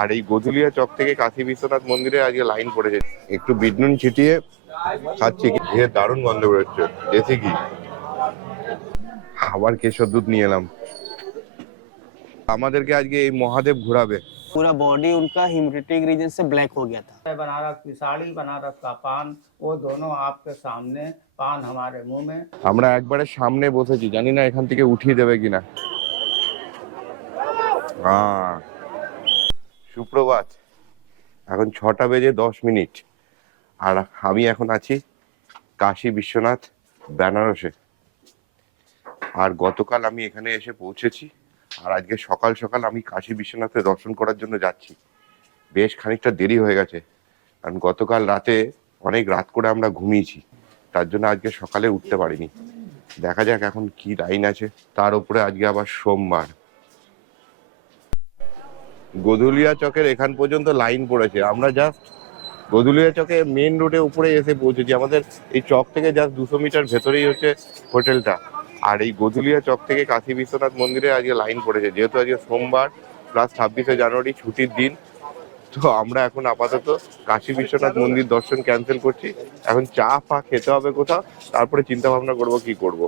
আর এই গধুলিয়া চক থেকে কাশী বিশ্বনাথ মন্দিরে আজকে লাইন পড়েছে। একটু বিট নুন ছিটিয়ে খাচ্ছি, ঘিয়ে দারুণ গন্ধ বেরোচ্ছে, দেশি ঘি। আবার কেশর দুধ নিয়ে এলাম। আমাদেরকে আজকে এই মহাদেব ঘোরাবে। पूरा बॉडी उनका हिमोरेटिक रीजन से ब्लैक हो गया था। बनारस की साड़ी, बनारस का पान, वो दोनों आपके सामने, पान हमारे मुंह में। আমরা একবারে সামনে বসেছি, জানি না এখান থেকে উঠিয়ে দেবে কিনা। সুপ্রভাত, এখন 6:10 আর আমি এখন আছি কাশী বিশ্বনাথ বেনারসে। আর গতকাল আমি এখানে এসে পৌঁছেছি, আর আজকে সকাল সকাল আমি কাশী বিশ্বনাথে দর্শন করার জন্য যাচ্ছি। বেশ খানিকটা দেরি হয়ে গেছে, কারণ গতকাল রাতে অনেক রাত করে আমরা ঘুমিয়েছি, তার জন্য আজকে সকালে উঠতে পারিনি। দেখা যাক এখন কি লাইন আছে। তার উপরে আজকে আবার সোমবার। গধুলিয়া চকের এখান পর্যন্ত লাইন পড়েছে। আমরা জাস্ট গধুলিয়া চকে মেন রোডে উপরে এসে পৌঁছেছি। আমাদের এই চক থেকে জাস্ট 200 মিটার ভেতরেই হচ্ছে হোটেলটা। আর এই গধুলিয়া চক থেকে কাশী বিশ্বনাথ মন্দিরে আজকে লাইন পড়েছে, যেহেতু আজকে সোমবার প্লাস 26শে জানুয়ারি ছুটির দিন। তো আমরা এখন আপাতত কাশী বিশ্বনাথ মন্দির দর্শন ক্যান্সেল করছি। এখন চা ফা খেতে হবে কোথাও, তারপরে চিন্তা ভাবনা করবো কি করব।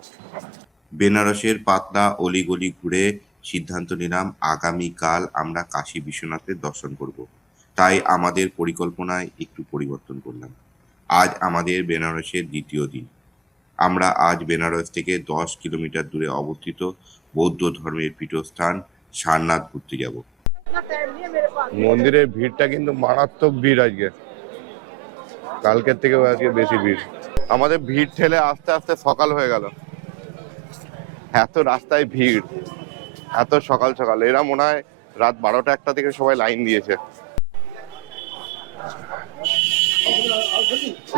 বেনারসের পাতলা অলিগলি ঘুরে সিদ্ধান্ত নিলাম আগামীকাল আমরা কাশী বিশ্বনাথের দর্শন করব। তাই আমাদের পরিকল্পনায় একটু পরিবর্তন করলাম। আজ আমাদের বেনারসের দ্বিতীয় দিন। আমরা আজ বেনারস থেকে 10 কিলোমিটার দূরে অবস্থিত বৌদ্ধ ধর্মের পীঠস্থান সারনাথ ঘুরতে যাব। মন্দিরের ভিড়টা কিন্তু মারাত্মক ভিড় আজকে, কালকের থেকেও আজকে বেশি ভিড়। আমাদের ভিড় ঠেলে আস্তে আস্তে সকাল হয়ে গেল। এত রাস্তায় ভিড়, এত সকাল সকাল। এরা মনে হয় রাত 12টা-1টা থেকে সবাই লাইন দিয়েছে।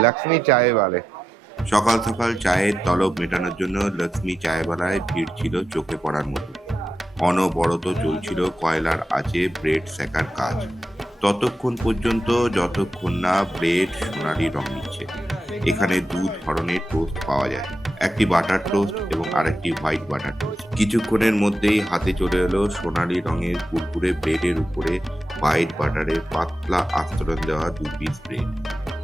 লক্ষ্মী চায়ে বালে। সকাল সকাল চায়ের তলব মেটানোর জন্য লক্ষ্মী চায়বালায় ভিড় ছিল চোখে পড়ার মতো। অনবরত চলছিল কয়লার আঁচে ব্রেড সেকার কাজ, ততক্ষণ পর্যন্ত যতক্ষণ না ব্রেড সোনালি রং নিচ্ছে। এখানে 2 ধরনের টোস্ট পাওয়া যায়, একটি বাটার টোস্ট এবং আরেকটি হোয়াইট বাটার টোস্ট। কিছুক্ষণের মধ্যেই হাতে চলে এলো সোনালি রঙের কুরকুরে ব্রেডের উপরে হোয়াইট বাটারের পাতলা আস্তরণ দেওয়া 2 পিস ব্রেড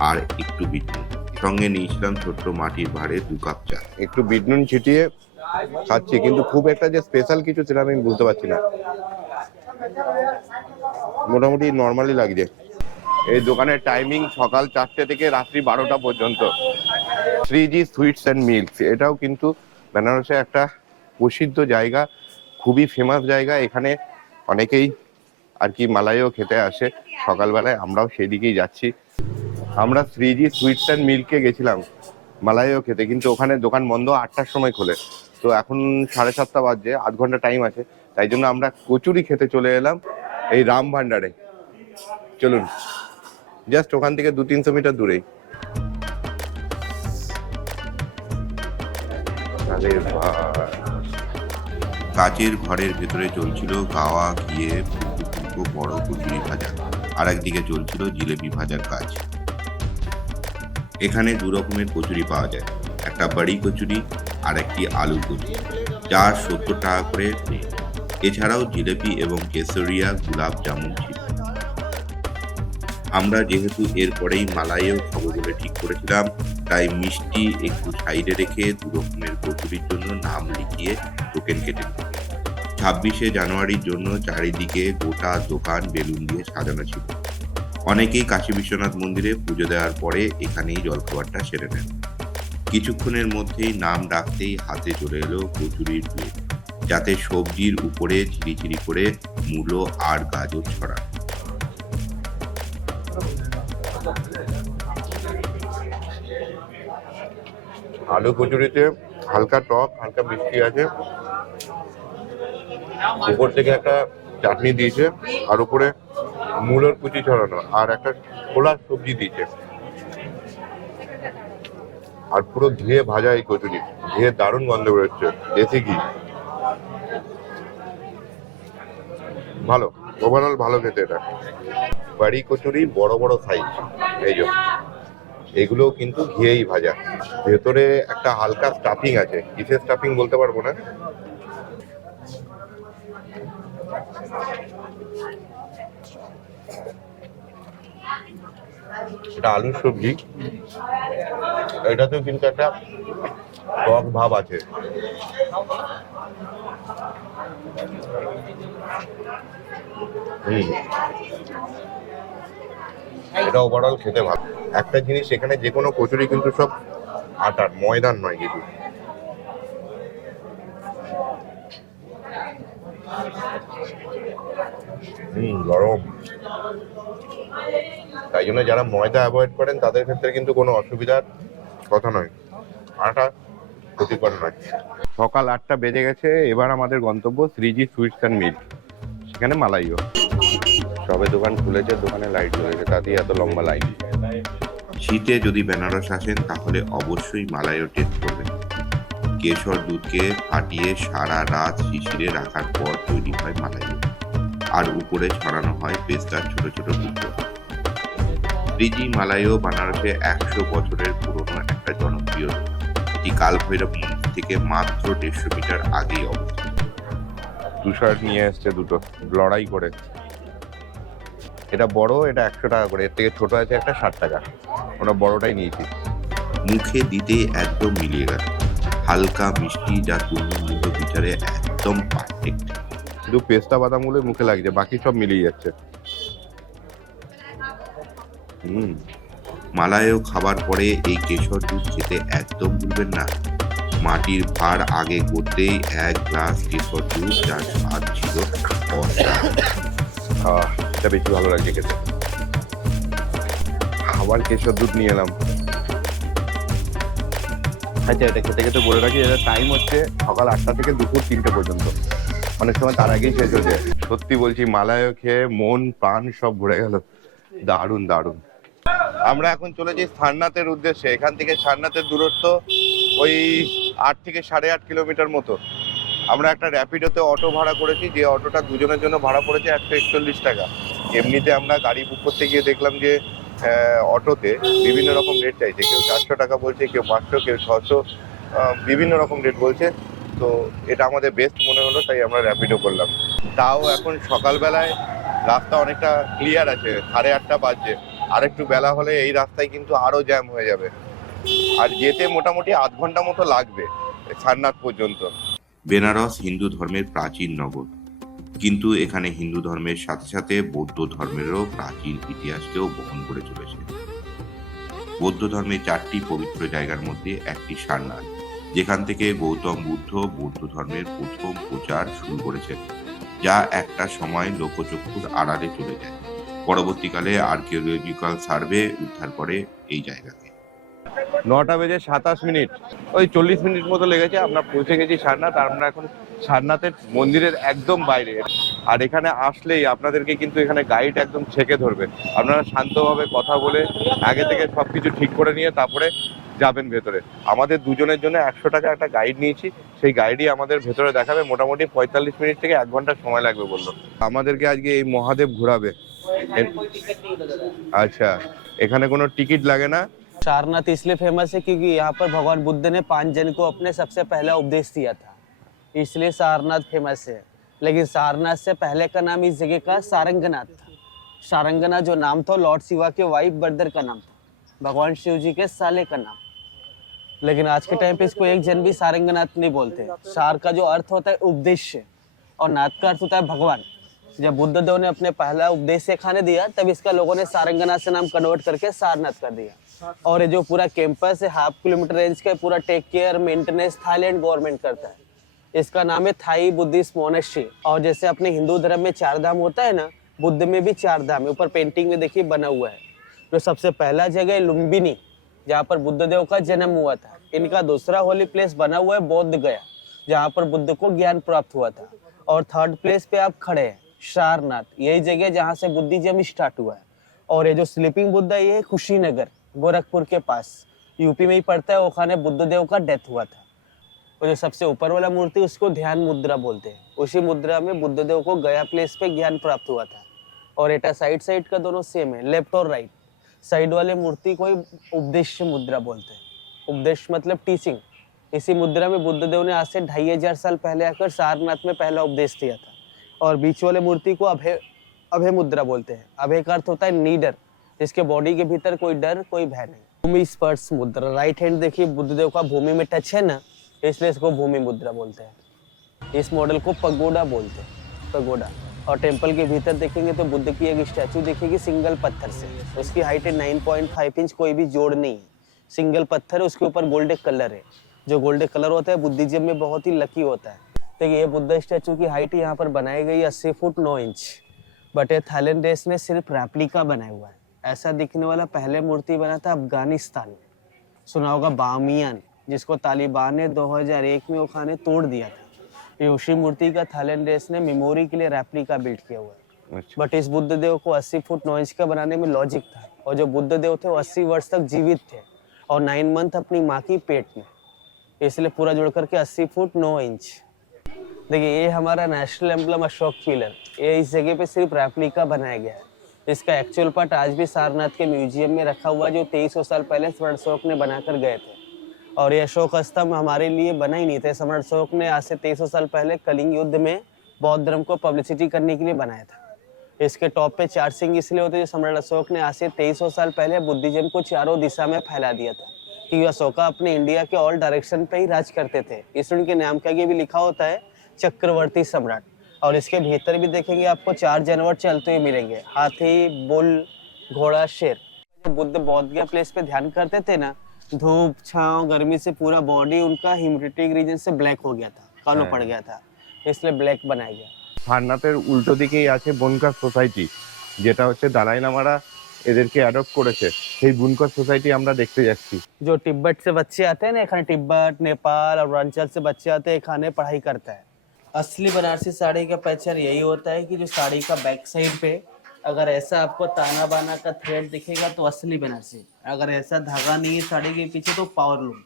আর একটু বিট নুন। সঙ্গে নিয়েছিলাম ছোট্ট মাটির ভাঁড়ে 2 কাপ চা। একটু বিট নুন ছিটিয়ে খাচ্ছি, কিন্তু খুব একটা যে স্পেশাল কিছু সেটা আমি বলতে পারছি না। মোটামুটি নর্মালি লাগছে। এই দোকানের টাইমিং সকাল 4টে থেকে রাত্রি 12টা পর্যন্ত। 3G সুইটস অ্যান্ড মিল্কস, এটাও কিন্তু বেনারসে একটা প্রসিদ্ধ জায়গা, খুবই ফেমাস জায়গা। এখানে অনেকেই আর কি মালাইও খেতে আসে সকালবেলায়, আমরাও সেই দিকেই যাচ্ছি। আমরা 3G সুইটস অ্যান্ড মিল্কে গেছিলাম মালাইও খেতে, কিন্তু ওখানে দোকান বন্ধ 8টার সময় খোলে। তো এখন 7:30 বাজছে, আধ ঘন্টা টাইম আছে। তাই জন্য আমরা কচুরি খেতে চলে এলাম এই রাম ভান্ডারে। চলুন, জাস্ট ওখান থেকে 200-300 মিটার দূরেই। কাচের ঘরের ভেতরে চলছিল গাওয়া ঘিয়ে ফুলকো ফুলকো বড় কচুরি ভাজা, আর একদিকে চলছিল জিলেপি ভাজার কাজ। এখানে 2 রকমের কচুরি পাওয়া যায়, একটা বড়ি কচুরি আর একটি আলু কচুরি, যার 70 টাকা করে প্লেট। এছাড়াও জিলেপি এবং কেসরিয়া গোলাপ জামুন ছিল। আমরা যেহেতু এরপরেই মালাইও খাবো বলে ঠিক করেছিলাম, তাই মিষ্টি একটু সাইডে রেখে 2 রকমের কচুরির জন্য নাম লিখিয়ে টোকেন কেটে নিই। 26শে জানুয়ারির জন্য চারিদিকে গোটা দোকান বেলুন দিয়ে সাজানো ছিল। অনেকেই কাশী বিশ্বনাথ মন্দিরে পুজো দেওয়ার পরে এখানেই জলখাবারটা সেরে নেন। কিছুক্ষণের মধ্যেই নাম ডাকতেই হাতে চলে এলো কচুরির প্লেট, যাতে সবজির উপরে ঝিরিঝিরি করে মূলো আর গাজর ছড়া। আলু কচুরিতে হালকা টক, হালকা মিষ্টি আছে, উপর থেকে একটা চাটনি দিয়েছে, আর উপরে মূলোর কুচি ছড়ানো, আর একটা খোলার সবজি দিয়েছে। আর পুরো ঘিয়ে ভাজা এই কচুরি, ঘিয়ে দারুণ গন্ধ বেরোচ্ছে, দেশি ঘি। ভালো, ওভারঅল ভালো খেতে এটা। বাড়ি কচুরি বড় বড় সাইজ, এই যে এগুলো কিন্তু ঘিয়েই ভাজা। ভেতরে একটা হালকা স্টাফিং আছে, কিসের স্টাফিং বলতে পারবো না। এটা আলুর সবজি, এটাতেও কিন্তু একটা টক ভাব আছে। এটা ওভারঅল খেতে ভালো। একটা জিনিস, এখানে যে কোনো কচুরি কিন্তু সব আটার, ময়দার নয় কিছু। গরম। তাই জন্য যারা ময়দা অ্যাভয়েড করেন তাদের ক্ষেত্রে কিন্তু কোনো অসুবিধার কথা নয়, আটা ক্ষতিকর নয়। সকাল 8টা বেজে গেছে, এবার আমাদের গন্তব্য শ্রীজি সুইটস অ্যান্ড মিল্ক, সেখানে মালাইও। সবে দোকান খুলেছে, দোকানে লাইট জ্বলেছে, তাতেই এত লম্বা লাইন। শীতে যদি বেনারস আসেন তাহলে অবশ্যই মালাইও টেস্ট করবেন। কেশর দুধকে ফাটিয়ে সারা রাত শিশিরে রাখার পর তৈরি হয় মালাই, আর উপরে ছড়ানো হয় পেস্তার ছোট ছোট টুকরো। শ্রীজি মালাইও বানারসে 100 বছরের পুরনো একটা জনপ্রিয়। এটি কালভৈরব মন্দির থেকে মাত্র 150 মিটার আগেই অবস্থিত। তুষার নিয়ে এসছে দুটো, লড়াই করে। এটা বড়, এটা 100 টাকা করে, এর থেকে ছোট আছে একটা 60 টাকা, ওটা বড়টাই নিয়েছি। মুখে দিতেই একদম মিলিয়ে গেল, হালকা মিষ্টি, যা তুলনামূল্য বিচারে একদম পারফেক্ট। শুধু পেস্তা বাদামগুলো মুখে লাগছে, বাকি সব মিলিয়ে যাচ্ছে। মালাইও খাবার পরে এই কেশর দুধ খেতে একদম ভুলবেন না। মাটির ভাঁড় আগে করতেই 1 গ্লাস কেশর দুধ, যার স্বাদ ছিল অসাধারণ। এটা বেশি ভালো লাগছে খেতে। আবার কেশর দুধ নিয়ে এলাম। আচ্ছা, এটা খেতে খেতে বলে রাখি, এটা টাইম হচ্ছে সকাল 8টা থেকে দুপুর 3টে পর্যন্ত, অনেক সময় তার আগেই শেষ হয়ে যায়। সত্যি বলছি, মালাইও খেয়ে মন প্রাণ সব ঘুরে গেল। দারুণ দারুণ। আমরা এখন চলেছি সারনাথের উদ্দেশ্যে। এখান থেকে সারনাথের দূরত্ব ওই 8 থেকে 8.5 কিলোমিটার মতো। আমরা একটা র্যাপিডোতে অটো ভাড়া করেছি, যে অটোটা দুজনের জন্য ভাড়া পড়েছে 141 টাকা। এমনিতে আমরা গাড়ি বুক করতে গিয়ে দেখলাম যে অটোতে বিভিন্ন রকম রেট চাইছে, কেউ 400 টাকা বলছে, কেউ 500, কেউ 600, বিভিন্ন রকম রেট বলছে। তো এটা আমাদের বেস্ট মনে হলো, তাই আমরা র্যাপিডো করলাম। তাও এখন সকালবেলায় রাস্তা অনেকটা ক্লিয়ার আছে, 8:30 বাজছে। আর একটু বেলা হলে এই রাস্তায় কিন্তু আরো জ্যাম হয়ে যাবে, আর যেতে মোটামুটি আধ ঘন্টা মতো লাগবে সারনাথ পর্যন্ত। বেনারস হিন্দু ধর্মের প্রাচীন নগর, কিন্তু এখানে হিন্দু ধর্মের সাথে সাথে বৌদ্ধ ধর্মেরও প্রাচীন ইতিহাসকেও বহন করে চলেছে। বৌদ্ধ ধর্মের 4টি পবিত্র জায়গার মধ্যে একটি সারনাথ, যেখান থেকে গৌতম বুদ্ধ বৌদ্ধ ধর্মের প্রথম প্রচার শুরু করেছেন, যা একটা সময় লোকচক্ষুর আড়ালে চলে যায়। পরবর্তীকালে আর্কিওলজিক্যাল সার্ভে উদ্ধার করে এই জায়গাকে। 9টা বেজে 27 মিনিট, ওই 40 মিনিট মতো লেগেছে। আমরা পৌঁছে গেছি সারনাথ। আর আমরা এখন সারনাথের মন্দিরের একদম বাইরে। আর এখানে আসলেই আপনাদেরকে কিন্তু এখানে গাইড একদম ছেঁকে ধরবে। আপনারা শান্তভাবে কথা বলে আগে থেকে সবকিছু ঠিক করে নিয়ে তারপরে যাবেন ভেতরে। আমাদের দুজনের জন্য 100 টাকা একটা গাইড নিয়েছি, সেই গাইডই আমাদের ভেতরে দেখাবে। মোটামুটি 45 মিনিট থেকে 1 ঘন্টা সময় লাগবে বললো। আমাদেরকে আজকে এই মহাদেব ঘোরাবে। আচ্ছা, এখানে কোনো টিকিট লাগে না। सारनाथ इसलिए फेमस है क्योंकि यहाँ पर भगवान बुद्ध ने 5 जन को अपने सबसे पहला उपदेश दिया था, इसलिए सारनाथ फेमस है। लेकिन सारनाथ से पहले का नाम इस जगह का सारंगनाथ था। सारंगनाथ जो नाम था लॉर्ड शिवा के वाइफ ब्रदर का नाम था, भगवान शिव जी के साले का नाम। लेकिन आज के टाइम पे इसको एक जन भी सारंगनाथ नहीं बोलते। सार का जो अर्थ होता है उपदेश, और नाथ का अर्थ होता है भगवान। जब बुद्ध देव ने अपने पहला उपदेश सिखाने दिया, तब इसका लोगों ने सारंगनाथ से नाम कन्वर्ट करके सारनाथ कर दिया। और ये जो पूरा कैंपस है 1/2 किलोमीटर रेंज का, पूरा take care maintenance Thailand government करता है। इसका नाम है थाई बुद्धिस्ट मोनेस्ट्री। और जैसे अपने हिंदू धर्म में 4 धाम होता है ना, बुद्ध में भी 4 धाम है। ऊपर पेंटिंग में देखिए बना हुआ है। जो सबसे पहला जगह है लुम्बिनी, जहाँ पर बुद्ध देव का जन्म हुआ था। इनका दूसरा होली प्लेस बना हुआ है बोध गया, जहाँ पर बुद्ध को ज्ञान प्राप्त हुआ था। और 3rd प्लेस पे आप खड़े हैं सारनाथ, यही जगह जहाँ से बुद्धिज्म स्टार्ट हुआ है। और ये जो स्लीपिंग बुद्ध है, ये है कुशीनगर, गोरखपुर के पास, यूपी में ही पड़ता है। ओखाने बुद्ध देव का डेथ हुआ था। और जो सबसे ऊपर वाला मूर्ति, उसको ध्यान मुद्रा बोलते हैं। उसी मुद्रा में बुद्ध देव को गया प्लेस पे ज्ञान प्राप्त हुआ था। और एटा साइड का दोनों सेम है, लेफ्ट और राइट। साइड वाले मूर्ति को ही उपदेश मुद्रा बोलते हैं। उपदेश मतलब टीचिंग। इसी मुद्रा में बुद्ध देव ने आज से 2500 साल पहले आकर सारनाथ में पहला उपदेश दिया था। और बीच वाले मूर्ति को अभय मुद्रा बोलते हैं। अभय का अर्थ होता है नीडर, जिसके बॉडी के भीतर कोई डर कोई भय नहीं। भूमि स्पर्श मुद्रा, राइट हैंड देखिए बुद्धदेव का भूमि में टच है ना, इसलिए इसको भूमि मुद्रा बोलते हैं। इस मॉडल को पगोडा बोलते हैं, पगोडा। और टेम्पल के भीतर देखेंगे तो बुद्ध की एक स्टैचू दिखेगी सिंगल पत्थर से। उसकी हाइट है 9.5 इंच, कोई भी जोड़ नहीं है, सिंगल पत्थर है, उसके ऊपर गोल्डन कलर है। जो गोल्डन कलर होता है बुद्धिज्म में बहुत ही लकी होता है। देखिए ये बुद्ध स्टैचू की हाइट यहाँ पर बनाई गई 80 फुट 9 इंच, बट ये थाईलैंड देश ने सिर्फ रेप्लिका बनाया हुआ है। ऐसा दिखने वाला पहले मूर्ति बना था अफगानिस्तान में, सुना होगा बामियान, जिसको तालिबान ने 2001 में वो खाने तोड़ दिया था। ये उसी मूर्ति का थाईलैंड देश ने मेमोरी के लिए रेप्लिका बिल्ड किया हुआ है। अच्छा। बट इस बुद्ध देव को 80 फुट 9 इंच का बनाने में लॉजिक था, और जो बुद्ध देव थे वो 80 वर्ष तक जीवित थे और 9 मंथ अपनी माँ की पेट में, इसलिए पूरा जोड़ करके 80 फुट 9 इंच। देखिए ये हमारा नेशनल एम्बलम अशोक पिलर, ये इस जगह पे सिर्फ रेप्लिका बनाया गया है। इसका एक्चुअल पार्ट आज भी सारनाथ के म्यूजियम में रखा हुआ, जो 2300 साल पहले सम्राट अशोक ने बनाकर गए थे। और ये अशोक स्तंभ हमारे लिए बना ही नहीं थे, सम्राट अशोक ने आज से 2300 साल पहले कलिंग युद्ध में बौद्ध धर्म को पब्लिसिटी करने के लिए बनाया था। इसके टॉप पे 4 सिंह इसलिए होते जो सम्राट अशोक ने आज से 2300 साल पहले बुद्धिज्म को चारों दिशा में फैला दिया था, क्योंकि अशोका अपने इंडिया के ऑल डायरेक्शन पे ही राज करते थे। इसलिए उनके नाम के आगे भी लिखा होता है चक्रवर्ती सम्राट। और इसके भीतर भी देखेंगे आपको 4 जानवर चलते हुए मिलेंगे, हाथी, बुल, घोड़ा, शेर। जब बुद्ध बौद्ध गया प्लेस पे ध्यान करते थे ना, धूप छांव गर्मी से पूरा बॉडी उनका ह्यूमिडिटी रीजन से ब्लैक हो गया था, कालो पड़ गया था, इसलिए ब्लैक बनाया गया। সারনাথের উল্টো দিকেই আছে বুনকার সোসাইটি, যেটা হচ্ছে দালাই লামারা এদেরকে অ্যাডপ্ট করেছে। সেই বুনকার সোসাইটি আমরা দেখতে যাচ্ছি। जो तिब्बत से बच्चे आते हैं ना, खाने तिब्बत, नेपाल और अरुणाचल से बच्चे आते हैं, खाने पढ़ाई करता है। असली बनारसी साड़ी का पहचान यही होता है कि जो साड़ी का बैक साइड पे अगर ऐसा आपको ताना बाना का थ्रेड दिखेगा तो असली बनारसी, अगर ऐसा धागा नहीं है साड़ी के पीछे तो पावर लूम।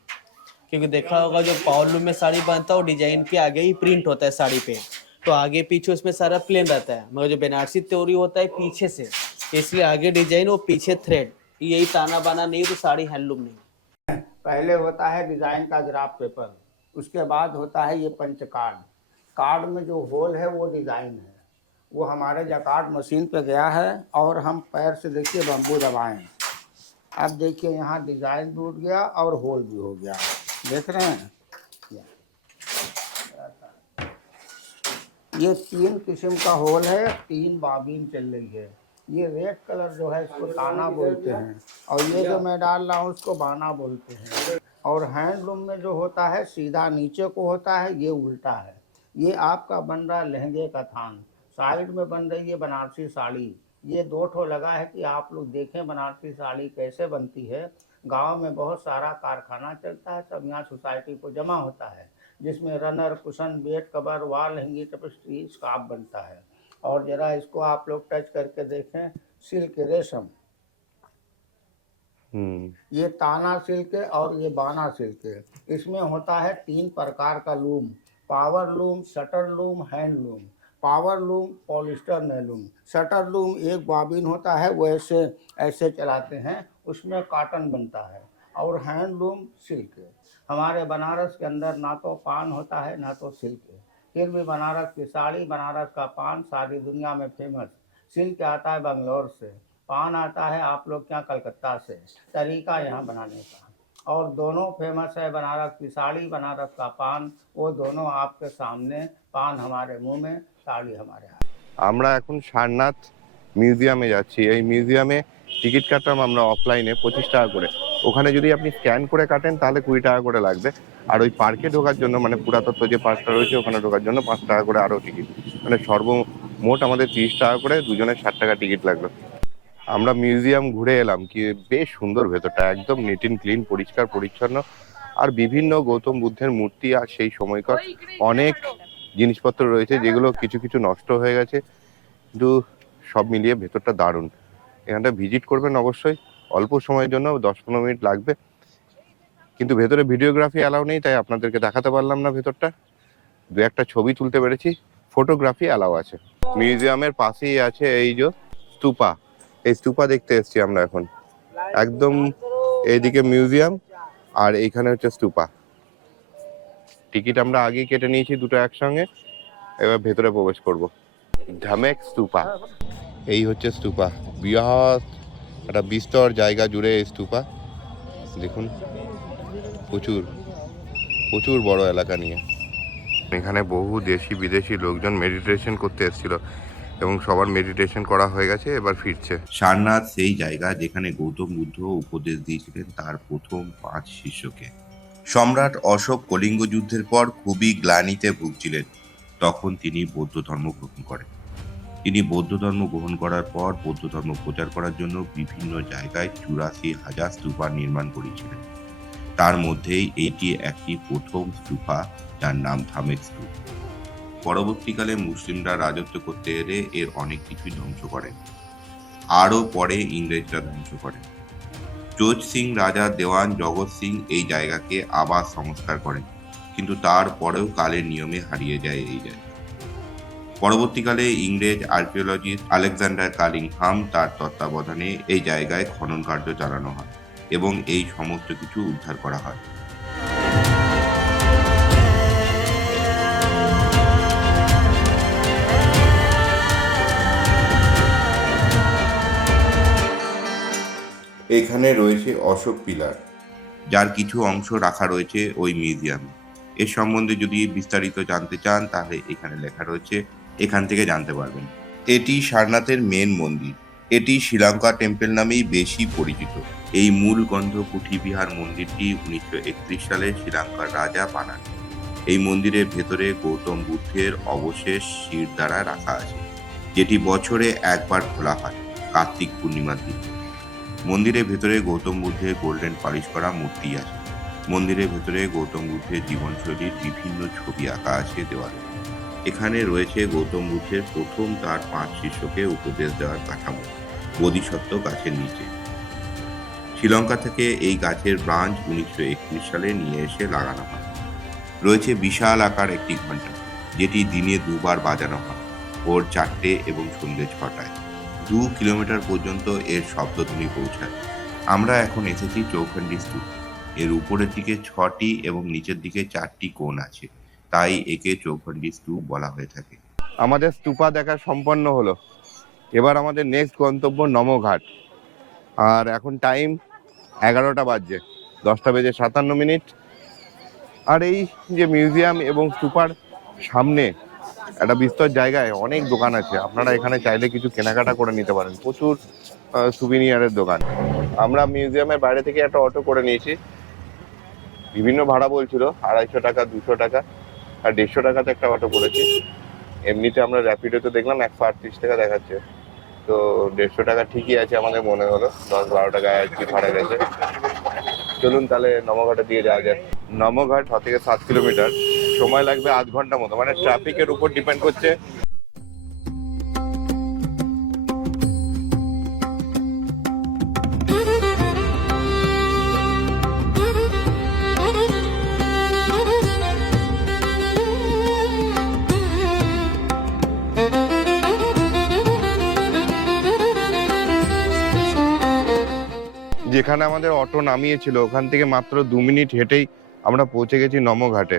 क्योंकि देखा होगा जो पावर लूम में साड़ी बनता है वो डिजाइन के आगे ही प्रिंट होता है साड़ी पे, तो आगे पीछे उसमें सारा प्लेन रहता है, मगर जो बनारसी त्योरी होता है पीछे से, इसलिए आगे डिजाइन और पीछे थ्रेड। यही ताना बाना नहीं तो साड़ी हैंडलूम नहीं। पहले होता है डिजाइन का ग्राफ पेपर, उसके बाद होता है ये पंच कार्ड। कार्ड में जो होल है वो डिजाइन है, वो हमारे जकार्ड मशीन पे गया है और हम पैर से देखिए बम्बू दबाएं। अब देखिए यहाँ डिजाइन टूट गया और होल भी हो गया, देख रहे हैं। ये 3 किस्म का होल है, 3 बाबीन चल रही है। ये रेड कलर जो है इसको ताना बोलते हैं, और ये जो मैं डाल रहा हूँ उसको बाना बोलते हैं। और हैंडलूम में जो होता है सीधा नीचे को होता है, ये उल्टा है। ये आपका बन रहा लहंगे का थान, साइड में बन रही है बनारसी साड़ी। ये 2 ठो लगा है कि आप लोग देखें बनारसी साड़ी कैसे बनती है। गांव में बहुत सारा कारखाना चलता है, सब यहाँ सोसाइटी को जमा होता है, जिसमें रनर, कुशन, बेड कवर, वाल हैंगी, टपस्ट्री, स्कार्फ बनता है। और जरा इसको आप लोग टच करके देखें, सिल्क रेशम, ये ताना सिल्क है और ये बाना सिल्क है। इसमें होता है 3 प्रकार का loom, power loom, shutter loom, hand loom. Power loom polyester में लूम, शटर लूम एक बॉबिन होता है, वो ऐसे चलाते हैं, उसमें कॉटन बनता है। और हैंड लूम सिल्क है। हमारे बनारस के अंदर ना तो पान होता है ना तो सिल्क है, फिर भी बनारस की साड़ी, बनारस का पान सारी दुनिया में फेमस। सिल्क आता है बंगलोर से, पान आता है आप लोग क्या कलकत्ता से। तरीका यहाँ बनाने का, और दोनों फेमस है, बनारस की साड़ी, बनारस का पान, वो दोनों आपके सामने, पान हमारे मुंह में, साड़ी हमारे हाथ। আমরা এখন সারনাথ মিউজিয়ামে যাচ্ছি। এই মিউজিয়ামে টিকিট কাটলাম আমরা অফলাইনে 25 টাকা করে। ওখানে যদি আপনি স্ক্যান করে কাটেন তাহলে 20 টাকা করে লাগবে। আর ওই পার্কে ঢোকার জন্য, মানে পুরাতত্ত্ব যে পার্কটা রয়েছে ওখানে ঢোকার জন্য 5 টাকা করে আরও টিকিট, মানে সর্বমোট আমাদের 30 টাকা করে, দুজনের 60 টাকা টিকিট লাগলো। আমরা মিউজিয়াম ঘুরে এলাম, কি বেশ সুন্দর ভেতরটা, একদম নিট অ্যান্ড ক্লিন, পরিষ্কার পরিচ্ছন্ন। আর বিভিন্ন গৌতম বুদ্ধের মূর্তি আর সেই সময়কার অনেক জিনিসপত্র রয়েছে, যেগুলো কিছু কিছু নষ্ট হয়ে গেছে, কিন্তু সব মিলিয়ে ভেতরটা দারুণ। এখানটা ভিজিট করবেন অবশ্যই, অল্প সময়ের জন্য 10-15 মিনিট লাগবে, কিন্তু ভেতরে ভিডিওগ্রাফি অ্যালাউ নেই, তাই আপনাদেরকে দেখাতে পারলাম না ভেতরটা। 2-একটা ছবি তুলতে পেরেছি, ফটোগ্রাফি অ্যালাউ আছে। মিউজিয়ামের পাশেই আছে এই যে স্তূপা, এই স্তূপা দেখতে এসেছি আমরা এখন। একদম এইদিকে মিউজিয়াম আর এইখানে হচ্ছে স্তূপা। টিকিট আমরা আগেই কেটে নিয়েছি দুটো একসঙ্গে, এবার ভেতরে প্রবেশ করব। ধামেক স্তূপা, এই হচ্ছে স্তূপা, বৃহৎ একটা বিস্তর জায়গা জুড়ে এই স্তূপা। দেখুন প্রচুর প্রচুর বড় এলাকা নিয়ে। এখানে বহু দেশি বিদেশি লোকজন মেডিটেশন করতে এসেছিল এবং সবার মেডিটেশন করা হয়ে গেছে, এবার ফিরছে। সারনাথ সেই জায়গা যেখানে গৌতম বুদ্ধ উপদেশ দিয়েছিলেন তার প্রথম 5 শিষ্যকে। সম্রাট অশোক কলিঙ্গ যুদ্ধের পর খুবই গ্লানিতে ভুগছিলেন, তখন তিনি বৌদ্ধ ধর্ম গ্রহণ করেন। তিনি বৌদ্ধ ধর্ম গ্রহণ করার পর বৌদ্ধ ধর্ম প্রচার করার জন্য বিভিন্ন জায়গায় 84,000 স্তূপা নির্মাণ করেছিলেন। তার মধ্যেই এটি একটি প্রথম স্তূপা, যার নাম ধামেক স্তূপ। পরবর্তীকালে মুসলিমরা রাজত্ব করতে এলে এর অনেক কিছুই ধ্বংস করেন। আরও পরে ইংরেজরা ধ্বংস করেন। যোজ সিং রাজা দেওয়ান জগৎ সিং এই জায়গাকে আবার সংস্কার করেন, কিন্তু তারপরেও কালের নিয়মে হারিয়ে যায় এই জায়গা। পরবর্তীকালে ইংরেজ আর্কিওলজিস্ট আলেকজান্ডার কালিংহাম তার তত্ত্বাবধানে এই জায়গায় খনন কার্য চালানো হয় এবং এই সমস্ত কিছু উদ্ধার করা হয়। এখানে রয়েছে অশোক পিলার, যার কিছু অংশ রাখা রয়েছে ওই মিউজিয়ামে। এর সম্বন্ধে যদি বিস্তারিত জানতে চান তাহলে এখানে লেখা রয়েছে, এখান থেকে জানতে পারবেন। এটি সারনাথের মেন মন্দির। এটি শ্রীলঙ্কা টেম্পল নামেই বেশি পরিচিত। এই মূল গন্ধ কুঠিবিহার মন্দিরটি 1931 সালে শ্রীলঙ্কার রাজা বানান। এই মন্দিরের ভেতরে গৌতম বুদ্ধের অবশেষ শির দ্বারা রাখা আছে, যেটি বছরে একবার খোলা হয়, কার্তিক পূর্ণিমার দিন। মন্দিরের ভেতরে গৌতম বুদ্ধের গোল্ডেন পালিশ করা মূর্তি আছে। মন্দিরের ভেতরে গৌতম বুদ্ধের জীবনশৈলীর বিভিন্ন ছবি আঁকা আছে দেওয়ালে। এখানে রয়েছে গৌতম বুদ্ধের প্রথম তার 5 শিষ্যকে উপদেশ দেওয়ার কাঠামো, বোধিসত্ত্ব গাছের নিচে। শ্রীলঙ্কা থেকে এই গাছের ব্রাঞ্চ 1931 সালে নিয়ে এসে লাগানো হয়। রয়েছে বিশাল আকার একটি ঘণ্টা, যেটি দিনে 2 বার বাজানো হয়, ভোর 4টে এবং সন্ধ্যে 6টায়। 2 কিলোমিটার পর্যন্ত এর শব্দধ্বনি পৌঁছায়। আমরা এখন এসেছি চৌখণ্ডী স্তূপ। এর উপরের দিকে 6টি এবং নিচের দিকে 4টি কোণ আছে, তাই একে চৌখণ্ডী স্তূপ বলা হয়ে থাকে। আমাদের স্তূপা দেখা সম্পন্ন হলো। এবার আমাদের নেক্সট গন্তব্য নমঘাট। আর এখন টাইম 11টা বাজছে, 10টা বেজে 57 মিনিট। আর এই যে মিউজিয়াম এবং স্তূপার সামনে একটা বিস্তর জায়গায় অনেক দোকান আছে, আপনারা এখানে চাইলে কিছু কেনাকাটা করে নিতে পারেন। প্রচুর সুভিনিয়ারের দোকান। আমরা মিউজিয়ামের বাইরে থেকে একটা অটো করে নিয়েছি। বিভিন্ন ভাড়া বলছিল, 250 টাকা, 200 টাকা আর 150 টাকাতে একটা অটো করেছি। এমনিতে আমরা র্যাপিডোতে দেখলাম 138 টাকা দেখাচ্ছে, তো 150 টাকা ঠিকই আছে আমাদের মনে হলো। 10-12 টাকা আর কি ভাড়া গেছে। চলুন তাহলে নমঘাটের দিকে যাওয়া যায়। নমঘাট 6 থেকে 7 কিলোমিটার, সময় লাগবে আধ ঘন্টা মতো, মানে ট্রাফিকের উপর ডিপেন্ড করছে। যেখানে আমাদের অটো নামিয়েছিল ওখান থেকে মাত্র 2 মিনিট হেঁটেই আমরা পৌঁছে গেছি নমঘাটে।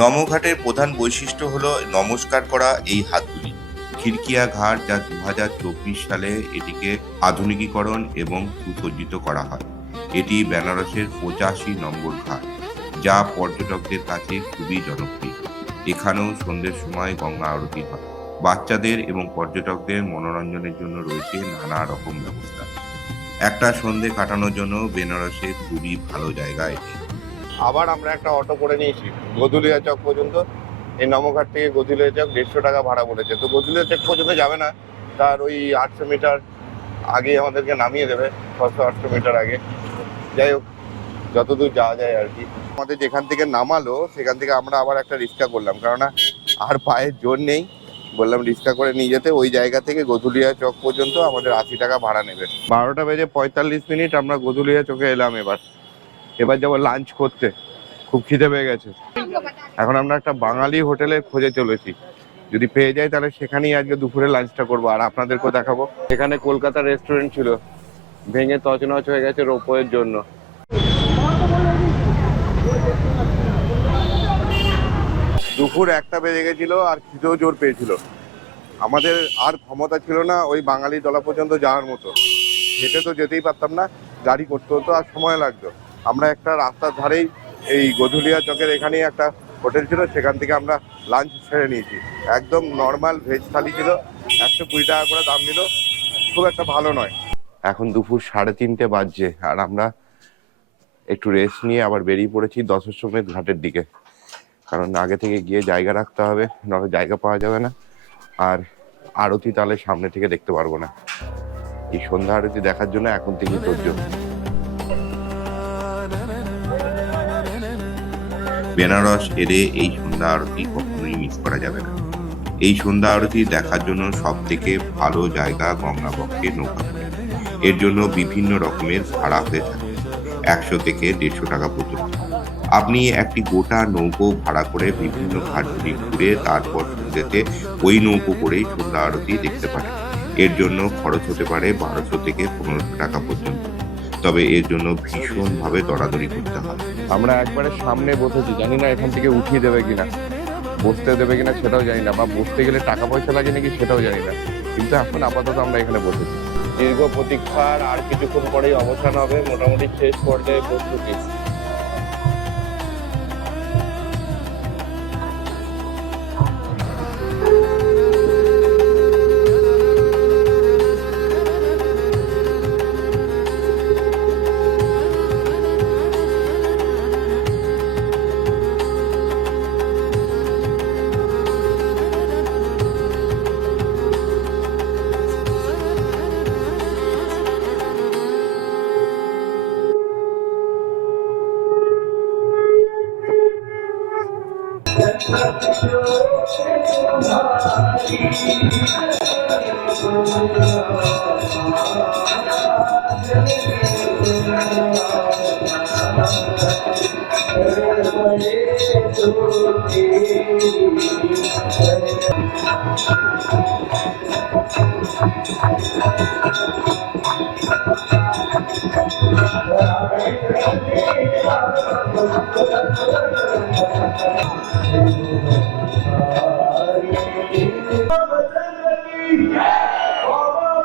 নমঘাটের প্রধান বৈশিষ্ট্য হলো নমস্কার করা এই হাতগুলি। খিড়কিয়া ঘাট, যা 2024 সালে এটিকে আধুনিকীকরণ এবং সুসজ্জিত করা হয়। এটি বেনারসের 85 নম্বর ঘাট, যা পর্যটকদের কাছে খুবই জনপ্রিয়। এখানেও সন্ধ্যের সময় গঙ্গা আরতি হয়। বাচ্চাদের এবং পর্যটকদের মনোরঞ্জনের জন্য রয়েছে নানা রকম ব্যবস্থা। একটা সন্ধে কাটানোর জন্য বেনারসে খুবই ভালো জায়গা এটি। আবার আমরা একটা অটো করে নিয়েছি গদুলিয়া চক পর্যন্ত। এই নমঘাট থেকে গদুলিয়া চক 150 টাকা ভাড়া বলেছে। তো গদুলিয়া চক পর্যন্ত যাবে না, তার ওই 800 মিটার আগে আমাদেরকে নামিয়ে দেবে, 600-800 মিটার আগে। যাই হোক, যতদূর যাওয়া যায় আর কি। আমাদের যেখান থেকে নামালো সেখান থেকে আমরা আবার একটা রিক্সা করলাম, কেননা আর পায়ের জোর নেই। বললাম রিক্সা করে নিয়ে যেতে। ওই জায়গা থেকে গদুলিয়া চক পর্যন্ত আমাদের 80 টাকা ভাড়া নেবে। 12টা বেজে 45 মিনিট আমরা গদুলিয়া চকে এলাম। এবার যাবো লাঞ্চ করতে, খুব খিদে পেয়ে গেছে। এখন আমরা একটা বাঙালি হোটেলের খোঁজে চলেছি, যদি পেয়ে যাই তাহলে সেখানেই আজকে দুপুরে লাঞ্চটা করবো আর আপনাদেরকেও দেখাবো। এখানে কলকাতার রেস্টুরেন্ট ছিল, ভেঙে তছনছ হয়ে গেছে রোপওয়ের জন্য। দুপুর 1টা বেজে গেছিল আর খিদেও জোর পেয়েছিল। আমাদের আর ক্ষমতা ছিল না ওই বাঙালি তলা পর্যন্ত যাওয়ার মতো। হেঁটে তো যেতেই পারতাম না, গাড়ি করতে হতো আর সময় লাগতো। আমরা একটা রাস্তার ধারেই এই গধুলিয়া চকের এখানেই একটা হোটেল ছিল, সেখান থেকে আমরা লাঞ্চ সেরে নিয়েছি। একদম নর্মাল ভেজ থালি ছিল, 120 টাকা করে দাম নিল, খুব একটা ভালো নয়। এখন দুপুর 3:30 বাজছে আর আমরা একটু রেস্ট নিয়ে আবার বেরিয়ে পড়েছি দশাশ্বমেধ ঘাটের দিকে, কারণ আগে থেকে গিয়ে জায়গা রাখতে হবে, নাহলে জায়গা পাওয়া যাবে না। আর আরতি তাহলে সামনে থেকে দেখতে পারবো না। এই সন্ধ্যা আরতি দেখার জন্য এখন থেকেই তোড়জোড়। বেনারস এলে এই সন্ধ্যা আরতি কখনোই মিস করা যাবে না। এই সন্ধ্যা আরতি দেখার জন্য সব থেকে ভালো জায়গা গঙ্গাবক্ষে নৌকাঘাট। এর জন্য বিভিন্ন রকমের ভাড়া হয়ে থাকে, 100 থেকে 150 টাকা পর্যন্ত। আপনি একটি গোটা নৌকো ভাড়া করে বিভিন্ন ঘাটগুলি ঘুরে তারপর সন্ধ্যেতে ওই নৌকো করেই সন্ধ্যা আরতি দেখতে পারেন। এর জন্য খরচ হতে পারে 1200 থেকে 1500 টাকা পর্যন্ত। তবে এর জন্য ভীষণভাবে দরাদরি করতে হবে। আমরা একবারে সামনে বসেছি, জানি না এখান থেকে উঠিয়ে দেবে কিনা, বসতে দেবে কিনা সেটাও জানি না, বা বসতে গেলে টাকা পয়সা লাগে নাকি সেটাও জানি না, কিন্তু এখন আপাতত আমরা এখানে বসেছি। দীর্ঘ প্রতীক্ষার আর কিছুক্ষণ পরেই অবসান হবে, মোটামুটি শেষ পর্যায়ে প্রস্তুতি।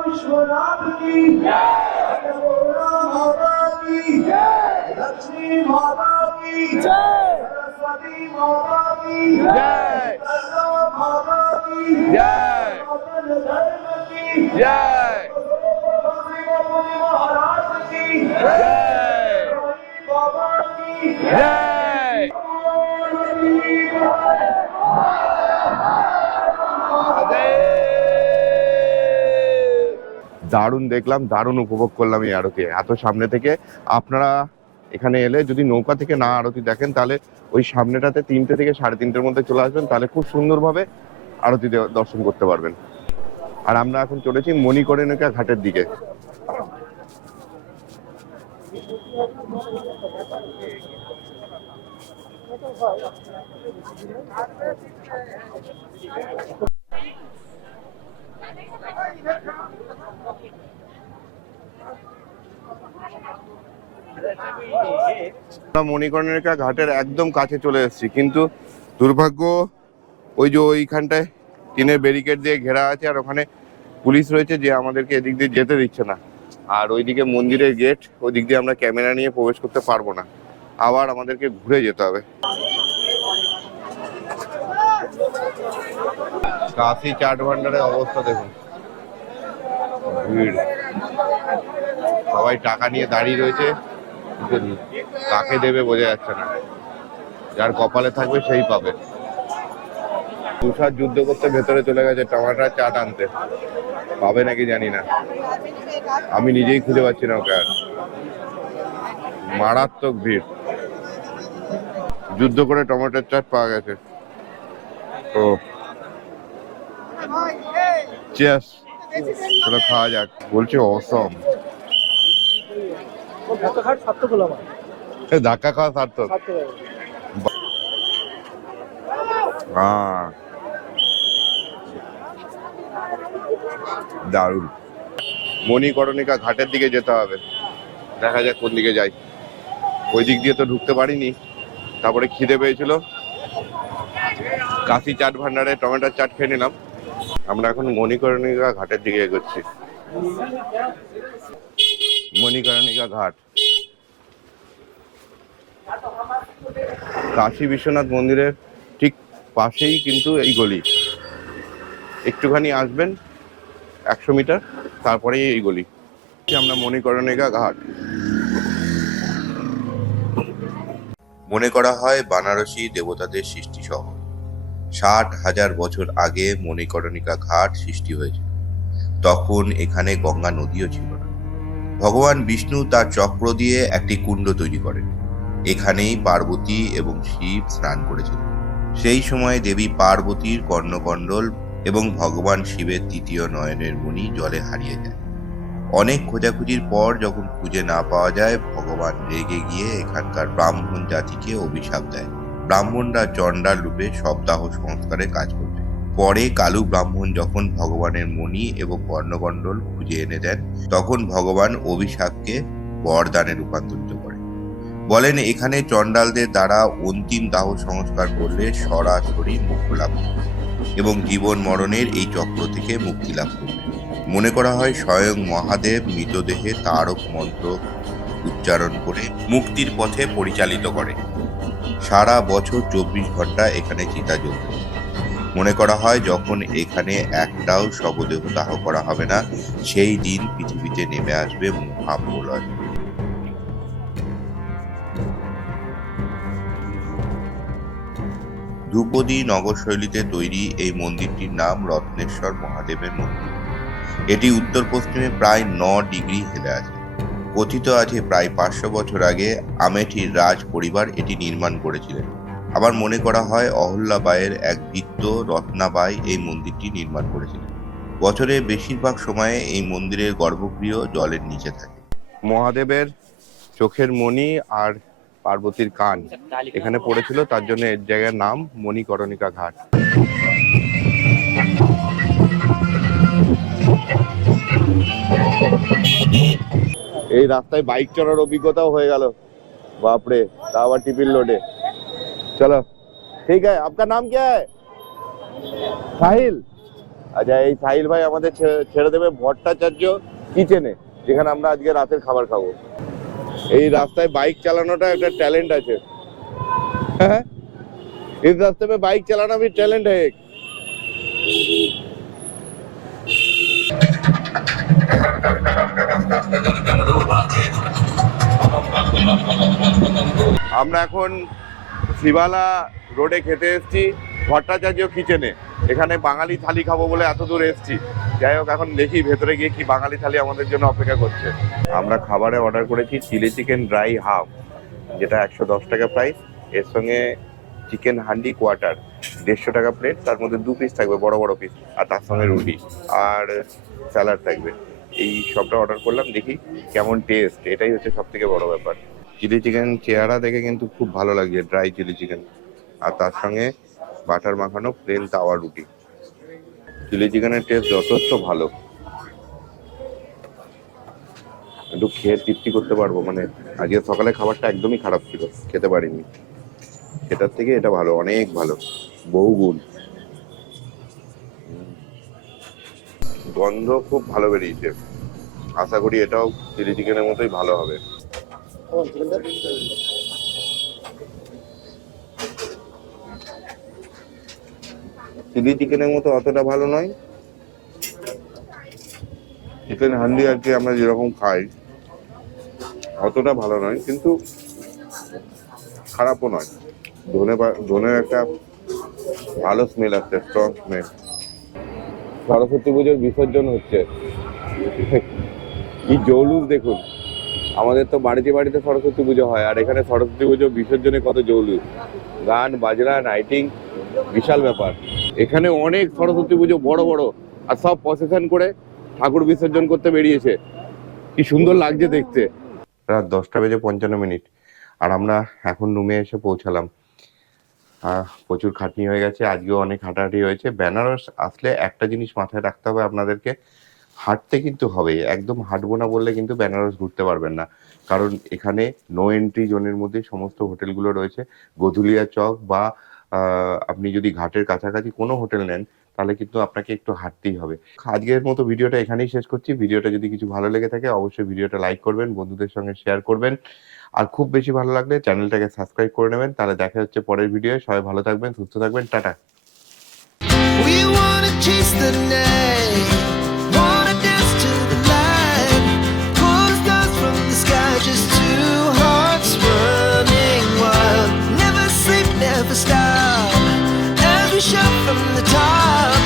विश्वनाथ की माता की लक्ष्मी माता की सरस्वती माता की माता की धर्म की महाराज की बाबा की দারুণ দেখলাম, দারুণ উপভোগ করলাম এই আরতি এত সামনে থেকে। আপনারা এখানে এলে যদি নৌকা থেকে না আরতি দেখেন, তাহলে ওই সামনেটাতে 3টে থেকে 3:30-র মধ্যে চলে আসবেন, তাহলে খুব সুন্দরভাবে আরতি দর্শন করতে পারবেন। আর আমরা এখন চলেছি মণিকর্ণিকা ঘাটের দিকে। মণিকর্ণিকা ঘাটের একদম কাছে চলে এসেছি, কিন্তু দুর্ভাগ্য ওই যে ওইখানটায় টিনের ব্যারিকেড দিয়ে ঘেরা আছে, আর ওখানে পুলিশ রয়েছে যে আমাদেরকে এদিক দিয়ে যেতে দিচ্ছে না। আর ওইদিকে মন্দিরের গেট, ওই দিক দিয়ে আমরা ক্যামেরা নিয়ে প্রবেশ করতে পারবো না, আবার আমাদেরকে ঘুরে যেতে হবে। কাশী চাট ভান্ডারের অবস্থা দেখুন, ভিড়, সবাই টাকা নিয়ে দাঁড়িয়ে রয়েছে, কিন্তু কাকে দেবে বোঝা যাচ্ছে না। যার কপালে থাকবে সেই পাবে। তুষার যুদ্ধ করতে ভেতরে চলে গেছে টমাটার চাট আনতে, পাবে নাকি জানি না, আমি নিজেই খুঁজে পাচ্ছি না ওকে। আর মারাত্মক ভিড়, যুদ্ধ করে টমেটোর চাট পাওয়া গেছে। তো চিয়ার্স, চলো খাওয়া যাক। বলছি অসম, ধাক্কা খাওয়া সার্থক। হ্যাঁ, দারুণ। মণিকর্ণিকা ঘাটের দিকে যেতে হবে, দেখা যাক কোন দিকে যাই। ওই দিক দিয়ে তো ঢুকতে পারিনি, তারপরে খিদে পেয়েছিল, কাশী চাট ভান্ডারে টমেটোর চাট খেয়ে নিলাম। আমরা এখন মণিকর্ণিকা ঘাটের দিকে এগোচ্ছি। মণিকর্ণিকা ঘাট, কাশী বিশ্বনাথ মন্দিরের ঠিক পাশেই কিন্তু এই গলি। একটুখানি আসবেন 100 মিটার, তারপরেই এই গলি। আমরা মণিকর্ণিকা ঘাট। মনে করা হয় বানারসি দেবতাদের সৃষ্টি শহর। 60,000 বছর আগে মণিকর্ণিকা ঘাট সৃষ্টি হয়েছিল। তখন এখানে গঙ্গা নদীও ছিল না। ভগবান বিষ্ণু তার চক্র দিয়ে একটি কুণ্ড তৈরি করেন। এখানেই পার্বতী এবং শিব স্নান করেছিলেন। সেই সময় দেবী পার্বতীর কর্ণকণ্ডল এবং ভগবান শিবের তৃতীয় নয়নের মণি জলে হারিয়ে যায়। অনেক খোঁজাখুঁজির পর যখন খুঁজে না পাওয়া যায়, ভগবান রেগে গিয়ে এখানকার ব্রাহ্মণ জাতিকে অভিশাপ দেয়। ব্রাহ্মণরা চণ্ডাল রূপে শবদাহ সংস্কারে কাজ করবে। পরে কালু ব্রাহ্মণ যখন ভগবানের মণি এবং কর্ণকণ্ডল খুঁজে এনে দেন, তখন ভগবান অভিশাপকে বরদানে রূপান্তরিত করেন। বলেন এখানে চণ্ডালদের দ্বারা অন্তিম দাহ সংস্কার করলে সরাসরি মোক্ষ লাভ করবে এবং জীবন মরণের এই চক্র থেকে মুক্তি লাভ করবে। মনে করা হয় স্বয়ং মহাদেব মৃতদেহে তারক মন্ত্র উচ্চারণ করে মুক্তির পথে পরিচালিত করে। সারা বছর 24 ঘন্টা এখানে চিতা জ্বলবে। মনে করা হয় যখন এখানে একটাও শবদেহ দাহ করা হবে না, সেই দিন পৃথিবীতে নেমে আসবে মহাপ্রলয়। ধ্রুপদী নগর শৈলীতে তৈরি এই মন্দিরটির নাম রত্নেশ্বর মহাদেবের মন্দির। এটি উত্তর পশ্চিমে প্রায় 9 ডিগ্রি হেলে আছে। কথিত আছে প্রায় 500 বছর আগে আমেঠির রাজ পরিবার এটি নির্মাণ করেছিলেন। আবার মনে করা হয় অহল্যাবাইয়ের এক ভৃত্য রত্নাবাই এই মন্দিরটি নির্মাণ করেছিলেন। বছরের বেশিরভাগ সময়ে এই মন্দিরের গর্ভগৃহ জলের নিচে থাকে। মহাদেবের চোখের মণি আর পার্বতীর কান এখানে পড়েছিল, তার জন্য এর জায়গার নাম মণিকর্ণিকা ঘাট। এই রাস্তায় বাইক চড়ার অভিজ্ঞতাও হয়ে গেল। বাপরে, তা আবার টিফিন লোডে। চলো, ঠিক আছে। আপনার নাম क्या है? সাহিল। আচ্ছা, এই সাহিল ভাই আমাদের ছেড়ে দেবে ভট্টাচার্য কিচেনে, যেখানে আমরা আজকে রাতের খাবার খাবো। এই রাস্তায় বাইক চালানোটা একটা टैलेंट আছে। হ্যাঁ, इस रास्ते में बाइक चलाना भी टैलेंट है एक। আমরা এখন শিবালা রোডে খেতে এসেছি ভট্টাচার্য কিচেনে। এখানে বাঙালি থালি খাবো বলে এত দূর এসেছি। যাই হোক, এখন দেখি ভেতরে গিয়ে কি বাঙালি থালি আমাদের জন্য অপেক্ষা করছে। আমরা খাবারে অর্ডার করেছি চিলি চিকেন ড্রাই হাফ, যেটা 110 টাকা প্রাইস। এর সঙ্গে চিকেন হান্ডি কোয়ার্টার 150 টাকা প্লেট, তার মধ্যে 2 পিস থাকবে, বড় বড় পিস, আর তার সঙ্গে রুটি আর স্যালাড থাকবে। এই সবটা অর্ডার করলাম, দেখি কেমন টেস্ট, এটাই হচ্ছে সব থেকে বড় ব্যাপার। চিলি চিকেন চেহারা দেখে কিন্তু খুব ভালো লাগছে, ড্রাই চিলি চিকেন, আর তার সঙ্গে বাটার মাখানো প্লেন তাওয়া রুটি। চিলি চিকেনের টেস্ট যথেষ্ট ভালো। একটু খেয়ে তৃপ্তি করতে পারবো। মানে আজকে সকালে খাবারটা একদমই খারাপ ছিল, খেতে পারিনি। এটার থেকে এটা ভালো, অনেক ভালো, বহুগুণ। গন্ধ খুব ভালো বেরিয়েছে। আশা করি এটাও চিলি চিকেনের মতোই ভালো হবে। চিলি চিকেনের মতো অতটা ভালো নয়। চিকেন হান্ডি আর কি আমরা যেরকম খাই অতটা ভালো নয়, কিন্তু খারাপও নয়। ধনের একটা ভালো স্মেল আসছে, স্ট্রং স্মেল। সরস্বতী পুজোর বিসর্জন হচ্ছে, কি জৌলুস দেখুন। আমাদের তো বাড়িতে বাড়িতে সরস্বতী পুজো হয়, আর এখানে সরস্বতী পুজো বিসর্জনে কত জৌলুস, গান বাজনা লাইটিং, বিশাল ব্যাপার। এখানে অনেক সরস্বতী পুজো বড় বড়, আর সব প্রসেশন করে ঠাকুর বিসর্জন করতে বেরিয়েছে। কি সুন্দর লাগছে দেখতে। রাত 10:55, আর আমরা এখন রুমে এসে পৌঁছালাম। প্রচুর খাটনি হয়ে গেছে, আজকেও অনেক হাঁটাহাঁটি হয়েছে। বেনারস আসলে একটা জিনিস মাথায় রাখতে হবে আপনাদেরকে, হাঁটতে কিন্তু হবে। একদম হাঁটবো না বললে কিন্তু বেনারস ঘুরতে পারবেন না, কারণ এখানে নো এন্ট্রি জোনের মধ্যে সমস্ত হোটেলগুলো রয়েছে। গধুলিয়া চক বা আপনি যদি ঘাটের কাছাকাছি কোনো হোটেল নেন, তাহলে কিন্তু আপনাকে একটু হাঁটতেই হবে। আজকের মতো ভিডিওটা এখানেই শেষ করছি। ভিডিওটা যদি কিছু ভালো লেগে থাকে অবশ্যই ভিডিওটা লাইক করবেন, বন্ধুদের সঙ্গে শেয়ার করবেন। আর খুব বেশি ভালো লাগলে চ্যানেলটাকে সাবস্ক্রাইব করে নেবেন। তাহলে দেখা হচ্ছে পরের ভিডিওয়ে। সবাই ভালো থাকবেন, সুস্থ থাকবেন। Tata. We wanna chase the night, wanna dance to the light, pull stars from the sky, just two hearts running wild. Never sleep, never stop, as we shout from the top.